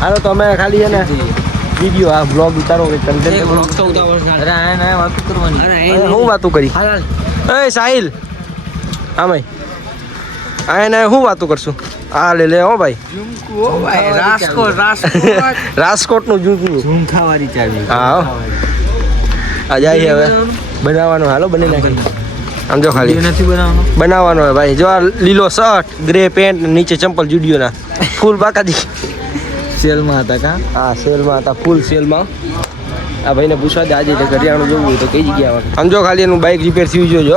હાલો તો અમે ખાલી છે ને વિડીયો આ બ્લોગ ઉતારો કે કન્ટેન્ટ બ્લોગ તો ઉતારો. અરે આ વાતો કરવાની. અરે હું વાતો કરી એ સાહિલ આમે આને હું વાતો કરશું આ લે હો ભાઈ ઓ ભાઈ રાજકોટ નું જૂનું ઝુમખા વાળી ચાવી. હા આ જાય હવે બનાવવાનું હાલો બની નાખી આમ જો ખાલી નથી બનાવવાનો હોય ભાઈ જો આ લીલો શર્ટ ગ્રે પેન્ટ નીચે ચંપલ જુડિયોના ફૂલ બાકાજી સેલમાં હતા કા. હા સેલમાં હતા ફૂલ સેલમાં આ ભાઈને પૂછવા દે આજે ઘડિયાળું જોવું હોય તો કઈ જગ્યાએ સમજો ખાલી એનું બાઇક રિપેર થયું જોજો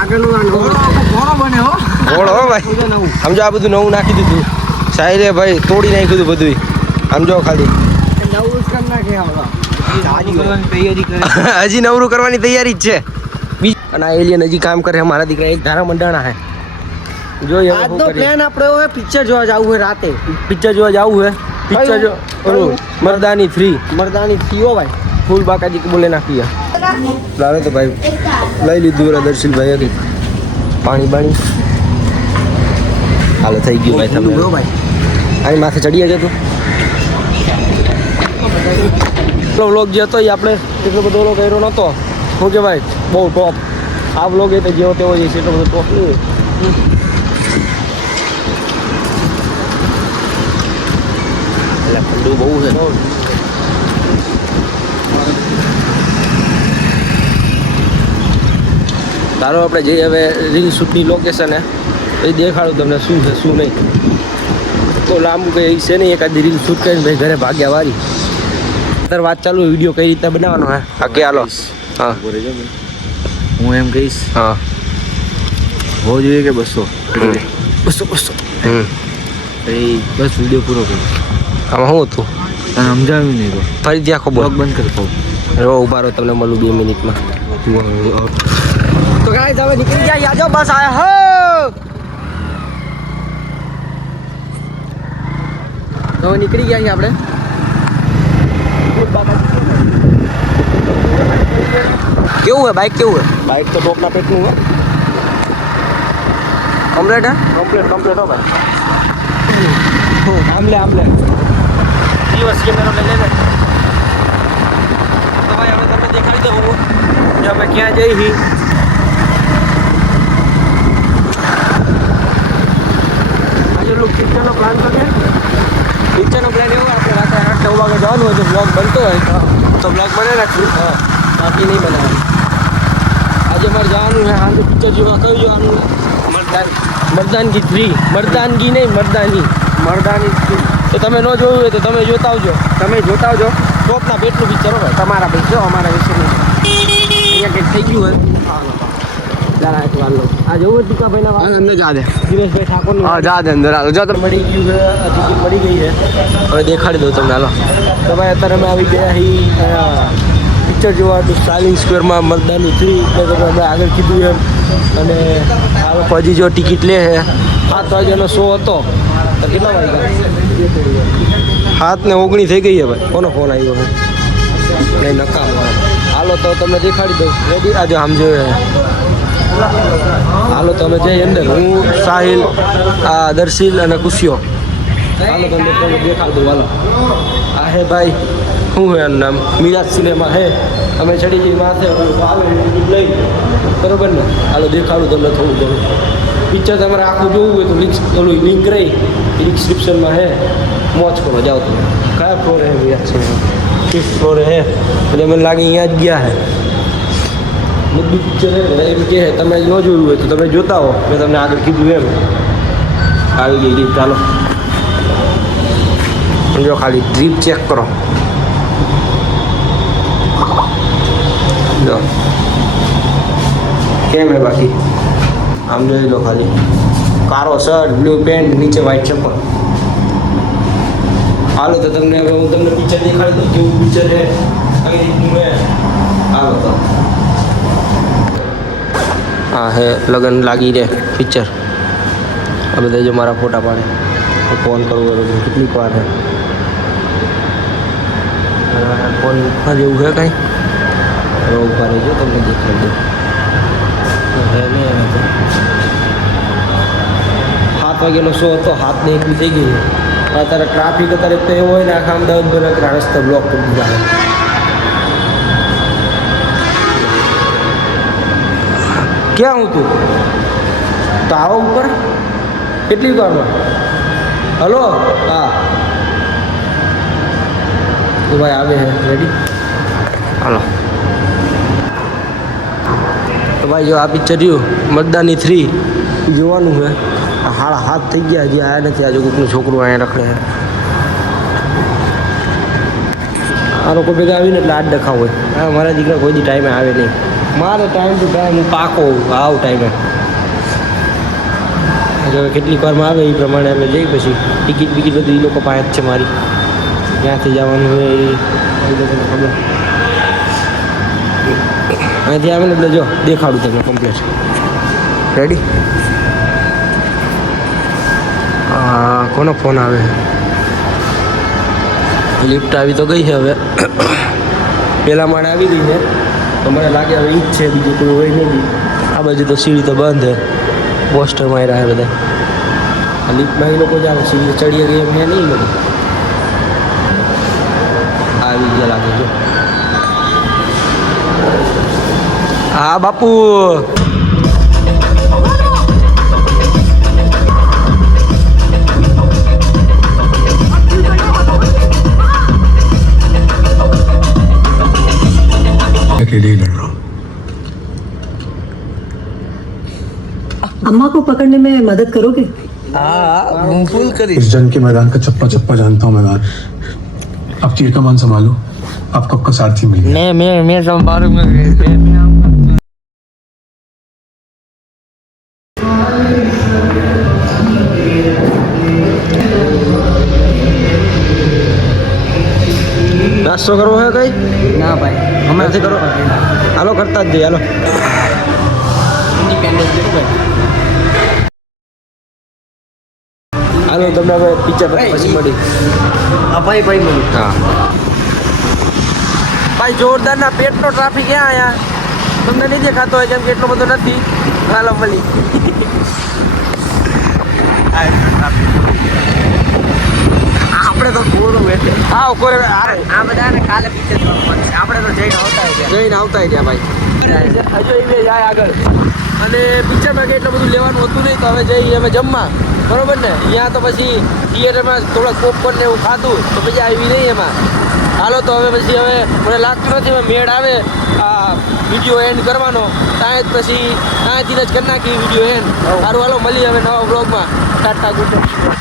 આગળનું ઘોડો બને હો. ઘોડો હો ભાઈ સમજો આ બધું નવું નાખી દીધું સાહેલે ભાઈ તોડી નાખ્યું હતું બધું સમજો ખાલી નવું કરી નાખે તૈયારી કરે. હજી નવરું કરવાની તૈયારી જ છે અને આ એલિયન હજી કામ કરે મારા દીકરા એક ધારા મંડાણા હે જોઈએ આજનો પ્લાન આપણે હોય પિક્ચર જોવા જવું હોય રાતે પિક્ચર જોવા જવું હોય પિક્ચર જો મર્દાની 3 હો ભાઈ ફૂલ બાકાજી બોલે નાખી લાવે તો ભાઈ લઈ લીધું દર્શિલ ભાઈ કંઈક પાણી બાણી હાલો થઈ ગયું ભાઈ તમે આની માથે ચડીએ છે તું વ્લોગ જે હતો એ આપણે એટલો બધો વ્લોગ કર્યો નહોતો શું કે ભાઈ બહુ ટોપ આ વ્લોગ એ તો જેવો તેવો છે એટલો બધો ટોપ નહીં એટલે ઠંડુ બહુ છે ચાલો આપણે જઈએ હવે રીલ શૂટની લોકેશન એ દેખાડું તમને શું છે શું નહીં તો લાંબુ કંઈ છે નહીં એકાદી રીલ શૂટ કરીને ભાઈ ઘરે ભાગ્યા વારી અત્યારે વાત ચાલુ વિડીયો કઈ રીતે બનાવવાનો હે આગે હાલો હા હું એમ કહીશ હા હોવો જોઈએ કે 200 એ બસ વિડીયો પૂરો કર્યો. આમાં શું હતું તને સમજાવ્યું નહીં તો ફરીથી આખો બ્લોગ બંધ કરી કહું. રો ઉભા રહો તમને મળું 2 મિનિટમાં તો ગાઈસ હવે નીકળી ગયા યાજો બસ આયા હો તો નીકળી ગયા આપણે કેવું હે બાઇક કેવું હે બાઇક તો ટોપના પેટનું હે કમ્પ્લીટ હે કમ્પ્લીટ હો ભાઈ આમલે દિવસ કેમેરો લઈ લે તો ભાઈ હવે તમને દેખાડી દઉં કે અમે ક્યાં જઈ હી આજે લોક પિક્ચરનો પ્લાન કરે પિક્ચરનો પ્લાન એવો આપણે રાતે 8-9 વાગે જવાનું હોય તો બ્લોગ બનતો હોય તો બ્લોગ બને રાખશું હા બાકી નહીં બનાવે આજે મારે જવાનું છે આજે પિક્ચર જોવા કયું જવાનું મર્દાનગી 3 મર્દાનગી નહીં મર્દાની 3 તો તમે ન જોયું હોય તો તમે જોતા આવજો ટોપના પેટનું પિક્ચર હોય તમારા ભાઈ જો અમારા વિશે નહીં અહીંયા કંઈક થઈ ગયું હોય આ જવું દીકાભાઈના અંદર જા દે દિનેશભાઈ ઠાકોરની હા જા દે અંદર હાલો જા. મળી ગયું છે ટિકિટ મળી ગઈ છે હવે દેખાડી દઉં તમને હાલો તો ભાઈ અત્યારે અમે આવી ગયા હી પિક્ચર જોવા સ્ટાલિંગ સ્ક્વેરમાં મર્દાની 3 એટલે અમે આગળ કીધું એમ અને આ લોકો હજી જો ટિકિટ લે છે 7 વાગ્યાનો શો હતો તો કેટલા વાગ્યા 7:19 થઈ ગઈ છે ભાઈ કોનો ફોન આવ્યો છે નહીં નકામ હાલો તો તમને દેખાડી દઉં રેડી આજે આમ જોયું હાલો તો અમે જઈએ અંદર હું સાહિલ આ દર્શિલ અને કુશિયો હાલો તો અંદર તમને દેખાડી દઉં હાલો આ હે ભાઈ શું હે એનું નામ મિરાજ સિનેમા હે અમે ચડી જઈએ માથે આવે લઈ બરોબર ને હાલો દેખાડું તમને થોડું ઘણું પિક્ચર તમારે આખું જોવું હોય તો લિંક રહી એ ડિસ્ક્રિપ્શનમાં હે મોજ કરો જાઓ તમે કયા ફ્લોર હે મિરાજ સિનેમા 5th ફ્લોર હે એટલે મને લાગે અહીંયા જ ગયા હે બધું પિક્ચર એમ કે તમે ન જોયું હોય તો તમે જોતા હો મેં તમને આગળ કીધું એમ આવી ગઈ ચાલો જો ખાલી ડ્રીપ ચેક કરો જો કેમ હે બાકી આમ જોઈ લો ખાલી કારો શર્ટ બ્લુ પેન્ટ નીચે વ્હાઈટ ચપ્પલ હાલો તો તમને હવે હું તમને પિક્ચર દેખાડી દઉં કેવું પિક્ચર છે કઈ રીતનું હે હાલો તો હા હે લગન લાગી રે પિક્ચર આ બધા જો મારા ફોટા પાડે ફોન કરવું હોય તો કેટલીક વાર હે ફોન જેવું છે કાંઈ ઉભા રહેજો તમને દેખાડી દઉં હે ને 7 વાગ્યાનો શો હતો 7:01 થઈ ગઈ અત્યારે ટ્રાફિક અત્યારે તો એવો હોય ને આખા અમદાવાદ રસ્તા બ્લોક કરી દીધા ક્યાં હું તું તો આવો ઉપર કેટલી વારમાં હલો હા તો ભાઈ આવે હે રેડી હાલો તો ભાઈ જો આ પિક્ચર રહ્યું મતદાની 3 જોવાનું છે 7:30 થઈ ગયા હજી આયા નથી આજે કોઈકનું છોકરું અહીંયા રખડે છે આ લોકો ભેગા આવીને એટલે આજ ડખા હોય હા મારા દીકરા કોઈ દી ટાઈમે આવે નહીં મારે ટાઈમ ટુ ટાઈમ હું પાકો આવ ટાઈમે હવે કેટલીક વારમાં આવે એ પ્રમાણે અમે જઈ પછી ટિકિટ બિકિટ બધું એ લોકો પાસે જ છે મારી ક્યાંથી જવાનું હોય એ લોકોને ખબર અહીંથી આવે ને એટલે જો દેખાડું તમને કમ્પ્લીટ રેડી કોનો ફોન આવે લિફ્ટ આવી તો ગઈ છે હવે પહેલા માળે આવી ગઈ છે તો મને લાગે હવે ઈ જ છે બીજું કોઈ હોય નહીં આ બાજુ તો સીડી તો બંધ છે પોસ્ટર માર્યા છે બધા લિફ્ટમાં એ લોકો જ આવે સીડી ચડીએ ગઈ એમ નહીં લોકો આવી ગયા લાગે જો હા બાપુ अकेले ही लड़ रहा हूँ अम्मा को पकड़ने में मदद करोगे इस जंग के मैदान का चप्पा चप्पा जानता हूँ मैदान आप तीर कमान संभालो आपको आपका सारथी मिल गया मैं संभालूंगा નાસ્તો કરવો હે કઈ ના ભાઈ અમે નથી કરો હાલો કરતા જ જઈએ હાલો હાલો તમને હવે પિક્ચર પછી મળી ભાઈ મળી હા ભાઈ જોરદારના પેટનો ટ્રાફિક ક્યાં આયા તમને નહીં દેખાતો હોય કેમ કે એટલો બધો નથી હાલો મળી આપણે તો પૂરું બેઠે હા કોરે આ બધાને કાલે પિક્ચર આપણે તો જઈને આવતા જઈને આવતા રહ્યા ભાઈ હજુ એ જાય આગળ અને પિક્ચરમાં કે એટલું બધું લેવાનું હતું નહીં તો હવે જઈએ અમે જમવા બરોબર ને અહીંયા તો પછી થિયેટરમાં થોડાક પોપકોર્ન ને એવું ખાધું તો મજા આવી નહીં એમાં હાલો તો હવે પછી હવે મને લાગતું નથી હવે મેળ આવે આ વિડીયો એન્ડ કરવાનો ત્યાં જ પછી ત્યાંથી જ કરી નાખી વિડીયો એન્ડ સારું હાલો મળીએ હવે નવા બ્લોગમાં ટાટા ગુડ